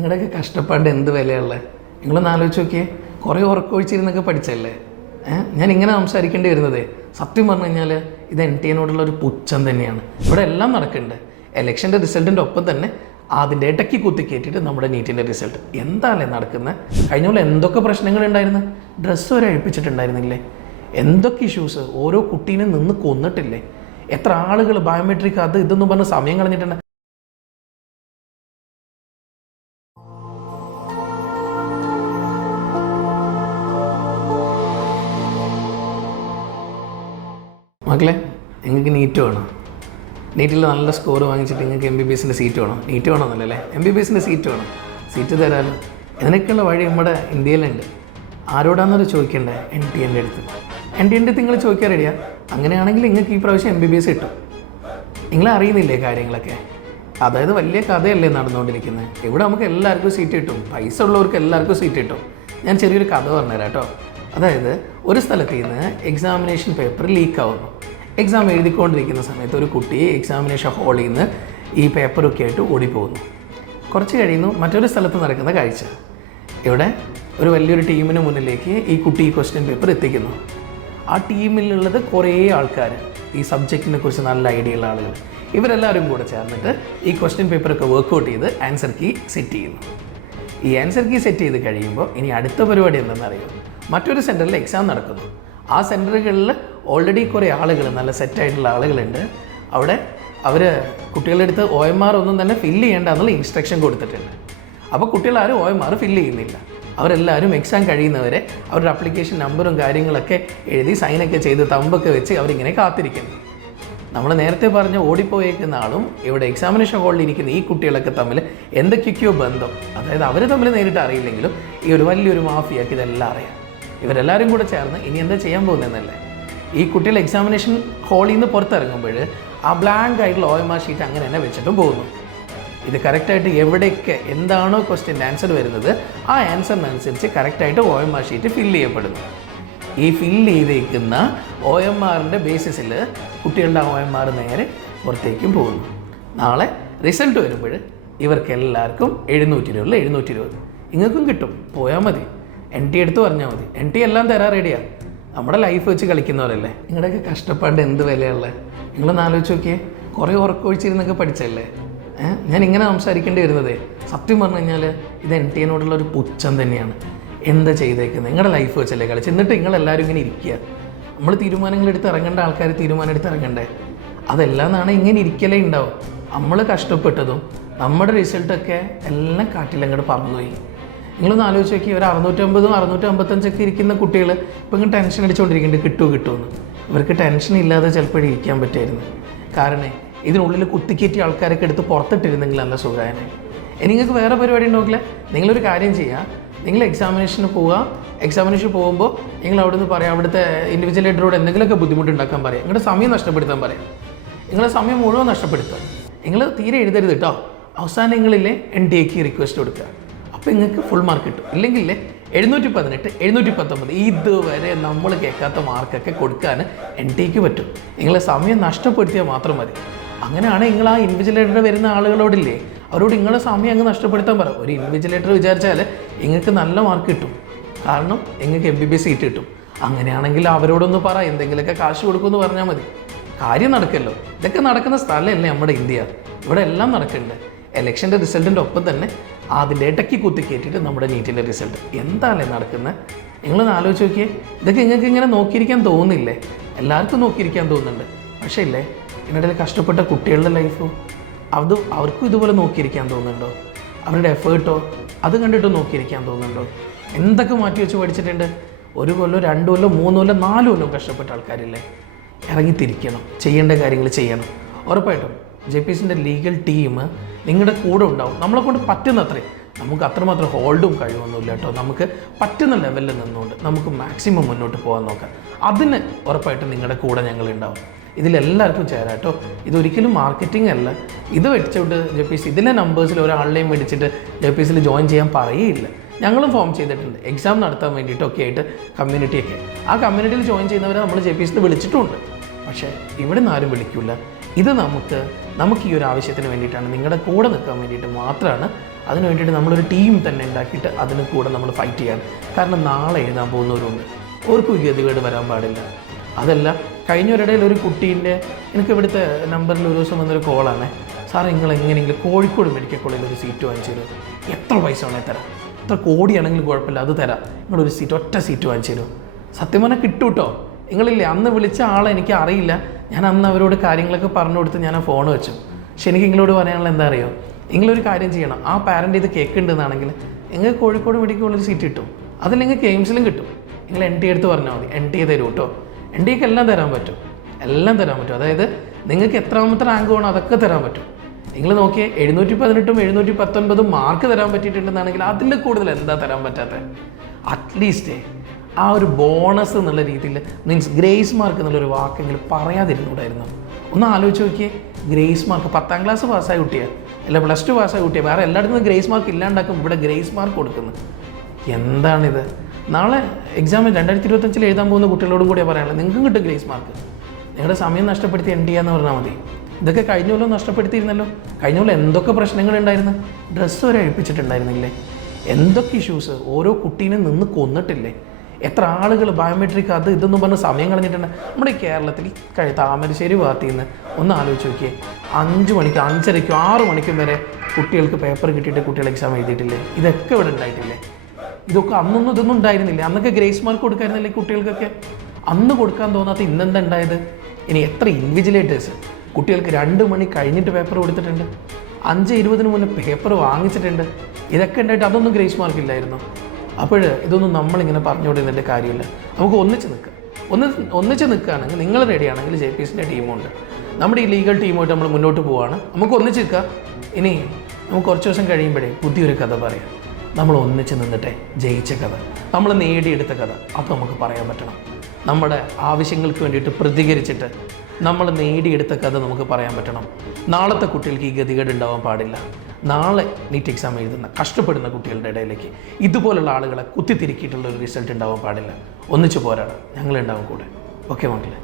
നിങ്ങളുടെയൊക്കെ കഷ്ടപ്പാട് എന്ത് വിലയുള്ളത്? നിങ്ങളൊന്ന് ആലോചിച്ച് നോക്കിയേ. കുറേ ഉറക്കമൊഴിച്ചിരുന്നൊക്കെ പഠിച്ചല്ലേ. ഞാൻ ഇങ്ങനെ സംസാരിക്കേണ്ടി വരുന്നത് സത്യം പറഞ്ഞു കഴിഞ്ഞാൽ ഇത് NTA ഒരു പുച്ഛം തന്നെയാണ്. ഇവിടെ എല്ലാം നടക്കുന്നുണ്ട്. ഇലക്ഷൻ്റെ റിസൾട്ടിൻ്റെ ഒപ്പം തന്നെ അതിൻ്റെ ഇടയ്ക്ക് കുത്തിക്കയറ്റിയിട്ട് നമ്മുടെ നീറ്റിൻ്റെ റിസൾട്ട് എന്താണല്ലേ നടക്കുന്നത്? കഴിഞ്ഞ പോലെ എന്തൊക്കെ പ്രശ്നങ്ങളുണ്ടായിരുന്നു. ഡ്രസ്സ് വരെ അഴിപ്പിച്ചിട്ടുണ്ടായിരുന്നില്ലേ? എന്തൊക്കെ ഇഷ്യൂസ്. ഓരോ കുട്ടീനെ നിന്ന് കൊന്നിട്ടില്ലേ? എത്ര ആളുകൾ ബയോമെട്രിക് അത് ഇതൊന്നും പറഞ്ഞ് സമയം കളഞ്ഞിട്ടുണ്ട്. മക്കളെ, നിങ്ങൾക്ക് നീറ്റ് വേണം. നീറ്റിൽ നല്ല സ്കോർ വാങ്ങിച്ചിട്ട് നിങ്ങൾക്ക് MBBS സീറ്റ് വേണം. നീറ്റ് വേണമെന്നല്ലേ, MBBS സീറ്റ് വേണം. സീറ്റ് തരാമല്ലോ. ഇതിനൊക്കെയുള്ള വഴി നമ്മുടെ ഇന്ത്യയിലുണ്ട്. ആരോടാണെന്നൊരു ചോദിക്കണ്ടേ? NTA അടുത്ത്. NTA നിങ്ങൾ ചോദിക്കാൻ റെഡിയാ? അങ്ങനെയാണെങ്കിൽ നിങ്ങൾക്ക് ഈ പ്രാവശ്യം MBBS കിട്ടും. നിങ്ങൾ അറിയുന്നില്ലേ കാര്യങ്ങളൊക്കെ? അതായത് വലിയ കഥയല്ലേ നടന്നുകൊണ്ടിരിക്കുന്നത്. ഇവിടെ നമുക്ക് എല്ലാവർക്കും സീറ്റ് കിട്ടും. പൈസ ഉള്ളവർക്ക് എല്ലാവർക്കും സീറ്റ് കിട്ടും. ഞാൻ ചെറിയൊരു കഥ പറഞ്ഞുതരാം കേട്ടോ. അതായത് ഒരു സ്ഥലത്ത് നിന്ന് എക്സാമിനേഷൻ പേപ്പർ ലീക്കാവുന്നു. എക്സാം എഴുതിക്കൊണ്ടിരിക്കുന്ന സമയത്ത് ഒരു കുട്ടി എക്സാമിനേഷൻ ഹാളിൽ നിന്ന് ഈ പേപ്പറൊക്കെ ആയിട്ട് ഓടിപ്പോകുന്നു. കുറച്ച് കഴിയുന്നു മറ്റൊരു സ്ഥലത്ത് നടക്കുന്ന കാഴ്ച. ഇവിടെ ഒരു വലിയൊരു ടീമിന് മുന്നിലേക്ക് ഈ കുട്ടി ഈ ക്വസ്റ്റ്യൻ പേപ്പർ എത്തിക്കുന്നു. ആ ടീമിലുള്ളത് കുറേ ആൾക്കാർ, ഈ സബ്ജക്റ്റിനെ കുറിച്ച് നല്ല ഐഡിയ ഉള്ള ആളുകൾ. ഇവരെല്ലാവരും കൂടെ ചേർന്നിട്ട് ഈ ക്വസ്റ്റ്യൻ പേപ്പറൊക്കെ വർക്കൗട്ട് ചെയ്ത് ആൻസർ കീ സെറ്റ് ചെയ്യുന്നു. ഈ ആൻസർ കീ സെറ്റ് ചെയ്ത് കഴിയുമ്പോൾ ഇനി അടുത്ത പരിപാടി എന്തെന്നറിയോ? മറ്റൊരു സെൻറ്ററിൽ എക്സാം നടക്കുന്നു. ആ സെൻറ്ററുകളിൽ ഓൾറെഡി കുറേ ആളുകൾ, നല്ല സെറ്റായിട്ടുള്ള ആളുകളുണ്ട്. അവിടെ അവർ കുട്ടികളുടെ അടുത്ത് OMR ഒന്നും തന്നെ ഫില്ല് ചെയ്യേണ്ട എന്നുള്ള ഇൻസ്ട്രക്ഷൻ കൊടുത്തിട്ടുണ്ട്. അപ്പോൾ കുട്ടികളാരും OMR ഫില്ല് ചെയ്യുന്നില്ല. അവരെല്ലാവരും എക്സാം കഴിയുന്നവരെ അവരുടെ അപ്ലിക്കേഷൻ നമ്പറും കാര്യങ്ങളൊക്കെ എഴുതി സൈനൊക്കെ ചെയ്ത് തമ്പൊക്കെ വെച്ച് അവരിങ്ങനെ കാത്തിരിക്കുന്നു. നമ്മൾ നേരത്തെ പറഞ്ഞ ഓടിപ്പോയേക്കുന്ന ആളും ഇവിടെ എക്സാമിനേഷൻ ഹാളിൽ ഇരിക്കുന്ന ഈ കുട്ടികളൊക്കെ തമ്മിൽ എന്തൊക്കെയൊക്കെയോ ബന്ധം. അതായത് അവർ തമ്മിൽ നേരിട്ട് അറിയില്ലെങ്കിലും ഈ ഒരു വലിയൊരു മാഫിയാക്കി ഇതെല്ലാം അറിയാം. ഇവരെല്ലാവരും കൂടെ ചേർന്ന് ഇനി എന്താ ചെയ്യാൻ പോകുന്നതെന്നല്ലേ? ഈ കുട്ടികൾ എക്സാമിനേഷൻ ഹാളിൽ നിന്ന് പുറത്തിറങ്ങുമ്പോൾ ആ ബ്ലാങ്ക് ആയിട്ടുള്ള OMR ഷീറ്റ് അങ്ങനെ തന്നെ വെച്ചിട്ടും പോകുന്നു. ഇത് കറക്റ്റായിട്ട് എവിടെയൊക്കെ എന്താണോ ക്വസ്റ്റ്യൻ്റെ ആൻസർ വരുന്നത് ആ ആൻസറിനനുസരിച്ച് കറക്റ്റായിട്ട് OMR ഷീറ്റ് ഫില്ല് ചെയ്യപ്പെടുന്നു. ഈ ഫില്ല് ചെയ്തേക്കുന്ന OMRൻ്റെ ബേസിസിൽ കുട്ടികളുടെ OMR നേരെ പുറത്തേക്കും പോകുന്നു. നാളെ റിസൾട്ട് വരുമ്പോൾ ഇവർക്ക് എല്ലാവർക്കും 720 720 നിങ്ങൾക്കും കിട്ടും. പോയാൽ മതി. NTA എടുത്ത് പറഞ്ഞാൽ മതി. NTA എല്ലാം തരാൻ റെഡിയാണ്. നമ്മുടെ ലൈഫ് വെച്ച് കളിക്കുന്നവരല്ലേ. നിങ്ങളുടെയൊക്കെ കഷ്ടപ്പാട് എന്ത് വിലയുള്ളത്? നിങ്ങളൊന്ന് ആലോചിച്ച് നോക്കിയേ. കുറേ ഉറക്കമൊഴിച്ചിരുന്നൊക്കെ പഠിച്ചല്ലേ. ഞാൻ ഇങ്ങനെ സംസാരിക്കേണ്ടി വരുന്നത് സത്യം പറഞ്ഞു കഴിഞ്ഞാൽ ഇത് NTA ഒരു പുച്ഛം തന്നെയാണ്. എന്താ ചെയ്തേക്കുന്നത്? നിങ്ങളുടെ ലൈഫ് വെച്ചല്ലേ കളിച്ച്. എന്നിട്ട് നിങ്ങളെല്ലാവരും ഇങ്ങനെ ഇരിക്കുക. നമ്മൾ തീരുമാനങ്ങളെടുത്ത് ഇറങ്ങേണ്ട ആൾക്കാർ തീരുമാനം എടുത്ത് ഇറങ്ങണ്ടേ? അതെല്ലാം നാളെ ഇങ്ങനെ ഇരിക്കലേ ഉണ്ടാവും. നമ്മൾ കഷ്ടപ്പെട്ടതും നമ്മുടെ റിസൾട്ടൊക്കെ എല്ലാം കാട്ടിലങ്ങോട്ട് പറന്നുപോയി. നിങ്ങളൊന്ന് ആലോചിച്ച് നോക്കി. ഒരു 650 655 ഇരിക്കുന്ന കുട്ടികൾ ഇപ്പം ഇങ്ങനെ ടെൻഷൻ അടിച്ചുകൊണ്ടിരിക്കുന്നുണ്ട്, കിട്ടുമെന്ന്. ഇവർക്ക് ടെൻഷൻ ഇല്ലാതെ ചിലപ്പോൾ ഇരിക്കാൻ പറ്റുമായിരുന്നു. കാരണം ഇതിനുള്ളിൽ കുത്തിക്കയറ്റിയ ആൾക്കാരൊക്കെ എടുത്ത് പുറത്തിട്ടിരുന്നെങ്കിൽ നല്ല സുഖമായനെ. നിങ്ങൾക്ക് വേറെ പരിപാടി ഉണ്ടാവില്ല. നിങ്ങളൊരു കാര്യം ചെയ്യുക. നിങ്ങൾ എക്സാമിനേഷന് പോവുക. എക്സാമിനേഷൻ പോകുമ്പോൾ നിങ്ങൾ അവിടെ നിന്ന് പറയാം, അവിടുത്തെ ഇൻഡിവിജ്വലേറ്ററോട് എന്തെങ്കിലുമൊക്കെ ബുദ്ധിമുട്ടുണ്ടാക്കാൻ പറയാം. നിങ്ങളുടെ സമയം നഷ്ടപ്പെടുത്താൻ പറയാം. നിങ്ങളുടെ സമയം മുഴുവൻ നഷ്ടപ്പെടുത്തുക. നിങ്ങൾ തീരെ എഴുതരുത് കേട്ടോ. അവസാനം നിങ്ങളില്ലേ NTA റിക്വസ്റ്റ് കൊടുക്കുക. അപ്പോൾ നിങ്ങൾക്ക് ഫുൾ മാർക്ക് കിട്ടും. ഇല്ലെങ്കിൽ 718 719 ഇതുവരെ നമ്മൾ കേൾക്കാത്ത മാർക്കൊക്കെ കൊടുക്കാൻ NTA പറ്റും. നിങ്ങളെ സമയം നഷ്ടപ്പെടുത്തിയാൽ മാത്രം മതി. അങ്ങനെയാണ് നിങ്ങൾ ആ ഇൻവിജിലേറ്റർ വരുന്ന ആളുകളോടില്ലേ അവരോട് നിങ്ങളുടെ സമയം അങ്ങ് നഷ്ടപ്പെടുത്താൻ പറ. ഒരു ഇൻവിജിലേറ്റർ വിചാരിച്ചാൽ നിങ്ങൾക്ക് നല്ല മാർക്ക് കിട്ടും. കാരണം നിങ്ങൾക്ക് MBBS സീറ്റ് കിട്ടും. അങ്ങനെയാണെങ്കിൽ അവരോടൊന്ന് പറ, എന്തെങ്കിലുമൊക്കെ കാശ് കൊടുക്കുമെന്ന് പറഞ്ഞാൽ മതി. കാര്യം നടക്കല്ലോ. ഇതൊക്കെ നടക്കുന്ന സ്ഥലമല്ലേ നമ്മുടെ ഇന്ത്യ. ഇവിടെ എല്ലാം നടക്കുന്നുണ്ട്. ഇലക്ഷൻ്റെ റിസൾട്ടിൻ്റെ ഒപ്പം തന്നെ അതിൻ്റെ ഇടയ്ക്ക് കുത്തിക്കയറ്റിയിട്ട് നമ്മുടെ നീറ്റിൻ്റെ റിസൾട്ട് എന്താണല്ലേ നടക്കുന്നത്? നിങ്ങളൊന്ന് ആലോചിച്ച് നോക്കിയേ. ഇതൊക്കെ നിങ്ങൾക്ക് ഇങ്ങനെ നോക്കിയിരിക്കാൻ തോന്നുന്നില്ലേ? എല്ലാവർക്കും നോക്കിയിരിക്കാൻ തോന്നുന്നുണ്ട്. പക്ഷേ ഇല്ലേ, ഇതിനിടയിൽ കഷ്ടപ്പെട്ട കുട്ടികളുടെ ലൈഫോ അവർക്കും ഇതുപോലെ നോക്കിയിരിക്കാൻ തോന്നുന്നുണ്ടോ? അവരുടെ എഫേർട്ടോ അത് കണ്ടിട്ട് നോക്കിയിരിക്കാൻ തോന്നുന്നുണ്ടോ? എന്തൊക്കെ മാറ്റി വെച്ച് പഠിച്ചിട്ടുണ്ട്. 1 കൊല്ലം 2 കൊല്ലം 3 കൊല്ലം 4 കൊല്ലം കഷ്ടപ്പെട്ട ആൾക്കാരില്ലേ. ഇറങ്ങിത്തിരിക്കണം, ചെയ്യേണ്ട കാര്യങ്ങൾ ചെയ്യണം. ഉറപ്പായിട്ടും JPSൻ്റെ ലീഗൽ ടീം നിങ്ങളുടെ കൂടെ ഉണ്ടാവും. നമ്മളെ കൊണ്ട് പറ്റുന്നത്രേ. നമുക്ക് അത്രമാത്രം ഹോൾഡും കഴിവൊന്നുമില്ല കേട്ടോ. നമുക്ക് പറ്റുന്ന ലെവലിൽ നിന്നുകൊണ്ട് നമുക്ക് മാക്സിമം മുന്നോട്ട് പോകാൻ നോക്കാം. അതിന് ഉറപ്പായിട്ടും നിങ്ങളുടെ കൂടെ ഞങ്ങളുണ്ടാവും. ഇതിലെല്ലാവർക്കും ചേരാം കേട്ടോ. ഇതൊരിക്കലും മാർക്കറ്റിംഗ് അല്ല. ഇത് വെച്ചുകൊണ്ട് JPS ഇതിലെ നമ്പേഴ്സിൽ ഒരാളുടെയും മേടിച്ചിട്ട് JPSൽ ജോയിൻ ചെയ്യാൻ പറയുകയില്ല. ഞങ്ങളും ഫോം ചെയ്തിട്ടുണ്ട് എക്സാം നടത്താൻ വേണ്ടിയിട്ടൊക്കെ ആയിട്ട് കമ്മ്യൂണിറ്റിയൊക്കെ. ആ കമ്മ്യൂണിറ്റിയിൽ ജോയിൻ ചെയ്യുന്നവരെ നമ്മൾ JPSൽ വിളിച്ചിട്ടുമുണ്ട്. പക്ഷേ ഇവിടെ നിന്ന് ആരും വിളിക്കില്ല. ഇത് നമുക്ക് ഈ ഒരു ആവശ്യത്തിന് വേണ്ടിയിട്ടാണ്, നിങ്ങളുടെ കൂടെ നിൽക്കാൻ വേണ്ടിയിട്ട് മാത്രമാണ്. അതിന് വേണ്ടിയിട്ട് നമ്മളൊരു ടീം തന്നെ ഉണ്ടാക്കിയിട്ട് അതിന് കൂടെ നമ്മൾ ഫൈറ്റ് ചെയ്യണം. കാരണം നാളെ എഴുതാൻ പോകുന്നവരുണ്ട്, ഓർക്കും ഗതികേട് വരാൻ പാടില്ല. അതല്ല, കഴിഞ്ഞ ഒരിടയിൽ ഒരു കുട്ടീൻ്റെ എനിക്ക് ഇവിടുത്തെ നമ്പറിൽ ഒരു ദിവസം വന്നൊരു കോളാണ്, സാർ നിങ്ങൾ എങ്ങനെയെങ്കിലും കോഴിക്കോട് മെഡിക്കൽ കോളേജിൽ ഒരു സീറ്റ് വാങ്ങിച്ചു തരും, എത്ര പൈസ വേണേൽ തരാം, എത്ര കോടിയാണെങ്കിലും കുഴപ്പമില്ല, അത് തരാം, നിങ്ങളൊരു സീറ്റ് ഒറ്റ സീറ്റ് വാങ്ങിച്ചു തരും. സത്യം പറഞ്ഞാൽ കിട്ടും കേട്ടോ. നിങ്ങളില്ലേ അന്ന് വിളിച്ച ആളെ എനിക്ക് അറിയില്ല, ഞാൻ അന്ന് അവരോട് കാര്യങ്ങളൊക്കെ പറഞ്ഞു കൊടുത്ത് ഞാൻ ആ ഫോൺ വെച്ചു. പക്ഷെ എനിക്ക് നിങ്ങളോട് പറയാനുള്ള എന്താ അറിയോ, നിങ്ങളൊരു കാര്യം ചെയ്യണം, ആ പാരൻ്റ് ഇത് കേൾക്കുന്നുണ്ടെന്നാണെങ്കിൽ നിങ്ങൾക്ക് കോഴിക്കോട് മെഡിക്കൽ കോളേജ് സീറ്റ് കിട്ടും, അതല്ലെങ്കിൽ എയിംസിലും കിട്ടും. നിങ്ങൾ NT എടുത്ത് പറഞ്ഞാൽ മതി, NT തരും കേട്ടോ. NTക്ക് എല്ലാം തരാൻ പറ്റും, എല്ലാം തരാൻ പറ്റും. അതായത് നിങ്ങൾക്ക് എത്രാമത്തെ റാങ്ക് വേണോ അതൊക്കെ തരാൻ പറ്റും. നിങ്ങൾ നോക്കിയേ 718ഉം 719ഉം മാർക്ക് തരാൻ പറ്റിയിട്ടുണ്ടെന്നാണെങ്കിൽ അതിൽ കൂടുതൽ എന്താ തരാൻ പറ്റാത്തത്? അറ്റ്ലീസ്റ്റ് ആ ഒരു ബോണസ് എന്നുള്ള രീതിയിൽ മീൻസ് ഗ്രേസ് മാർക്ക് എന്നുള്ളൊരു വാക്കെങ്കിലും പറയാതിരുന്നുകൂടായിരുന്നു. ഒന്ന് ആലോചിച്ച് നോക്കിയേ, ഗ്രേസ് മാർക്ക് 10ാം ക്ലാസ് പാസ്സായി കുട്ടിയാണ്, അല്ല +2 പാസ്സായി കുട്ടിയാണ്, വേറെ എല്ലായിടത്തും ഗ്രേസ് മാർക്ക് ഇല്ലാണ്ടാക്കും, ഇവിടെ ഗ്രേസ് മാർക്ക് കൊടുക്കുന്നു. എന്താണിത്? നാളെ എക്സാം 2025 എഴുതാൻ പോകുന്ന കുട്ടികളോടും കൂടിയാണ് പറയാനുള്ളത്, നിങ്ങൾക്കും കിട്ടും ഗ്രേസ് മാർക്ക്. നിങ്ങളുടെ സമയം നഷ്ടപ്പെടുത്തി NT എന്ന് പറഞ്ഞാൽ മതി. ഇതൊക്കെ കഴിഞ്ഞ കൊല്ലം നഷ്ടപ്പെടുത്തിയിരുന്നല്ലോ. കഴിഞ്ഞ കൊല്ലം എന്തൊക്കെ പ്രശ്നങ്ങളുണ്ടായിരുന്നു, ഡ്രസ്സ് വരെ അഴിപ്പിച്ചിട്ടുണ്ടായിരുന്നില്ലേ, എന്തൊക്കെ ഇഷ്യൂസ്, ഓരോ കുട്ടീനെ നിന്ന് കൊന്നിട്ടില്ലേ, എത്ര ആളുകൾ ബയോമെട്രിക് അത് ഇതൊന്നും പറഞ്ഞ് സമയം കളഞ്ഞിട്ടുണ്ട്. നമ്മുടെ ഈ കേരളത്തിൽ താമരശ്ശേരി ഭാഗത്ത് നിന്ന് ഒന്ന് ആലോചിച്ച് നോക്കിയേ, 5 മണിക്കും 5:30ക്കും 6 മണിക്കും വരെ കുട്ടികൾക്ക് പേപ്പർ കിട്ടിയിട്ട് കുട്ടികൾ എക്സാം എഴുതിയിട്ടില്ലേ? ഇതൊക്കെ ഇവിടെ ഉണ്ടായിട്ടില്ലേ? ഇതൊക്കെ അന്നൊന്നും ഇതൊന്നും ഉണ്ടായിരുന്നില്ലേ? അന്നൊക്കെ ഗ്രേസ് മാർക്ക് കൊടുക്കായിരുന്നില്ലേ കുട്ടികൾക്കൊക്കെ? അന്ന് കൊടുക്കാൻ തോന്നാത്ത ഇന്നെന്താ ഉണ്ടായത്? ഇനി എത്ര ഇൻവിജിലേറ്റേഴ്സ് കുട്ടികൾക്ക് 2 മണി കഴിഞ്ഞിട്ട് പേപ്പർ കൊടുത്തിട്ടുണ്ട്, 5:20 മുന്നേ പേപ്പർ വാങ്ങിച്ചിട്ടുണ്ട്. ഇതൊക്കെ ഉണ്ടായിട്ട് അതൊന്നും ഗ്രേസ് മാർക്ക് ഇല്ലായിരുന്നു. അപ്പോൾ ഇതൊന്നും നമ്മളിങ്ങനെ പറഞ്ഞുകൊണ്ടിരുന്നിട്ട് കാര്യമില്ല. നമുക്ക് ഒന്നിച്ച് നിൽക്കാം. ഒന്നിച്ച് നിൽക്കുകയാണെങ്കിൽ നിങ്ങൾ റെഡിയാണെങ്കിൽ JPSൻ്റെ ടീമുണ്ട്, നമ്മുടെ ഈ ലീഗൽ ടീമുമായിട്ട് നമ്മൾ മുന്നോട്ട് പോവുകയാണ്. നമുക്ക് ഒന്നിച്ച് നിൽക്കാം. ഇനി നമുക്ക് കുറച്ച് ദിവസം കഴിയുമ്പോഴേ പുതിയൊരു കഥ പറയാം. നമ്മൾ ഒന്നിച്ച് നിന്നിട്ടേ ജയിച്ച കഥ, നമ്മൾ നേടിയെടുത്ത കഥ, അത് നമുക്ക് പറയാൻ പറ്റണം. നമ്മുടെ ആവശ്യങ്ങൾക്ക് വേണ്ടിയിട്ട് പ്രതികരിച്ചിട്ട് നമ്മൾ നേടിയെടുത്ത കഥ നമുക്ക് പറയാൻ പറ്റണം. നാളത്തെ കുട്ടികൾക്ക് ഈ ഗതികേട് ഉണ്ടാവാൻ പാടില്ല. നാളെ നീറ്റ് എക്സാം എഴുതുന്ന കഷ്ടപ്പെടുന്ന കുട്ടികളുടെ ഇടയിലേക്ക് ഇതുപോലുള്ള ആളുകളെ കുത്തിത്തിരിക്കിയിട്ടുള്ള ഒരു റിസൾട്ട് ഉണ്ടാവാൻ പാടില്ല. ഒന്നിച്ച് പോരാടാം, ഞങ്ങളുണ്ടാവും കൂടെ. ഓക്കെ മക്കളെ.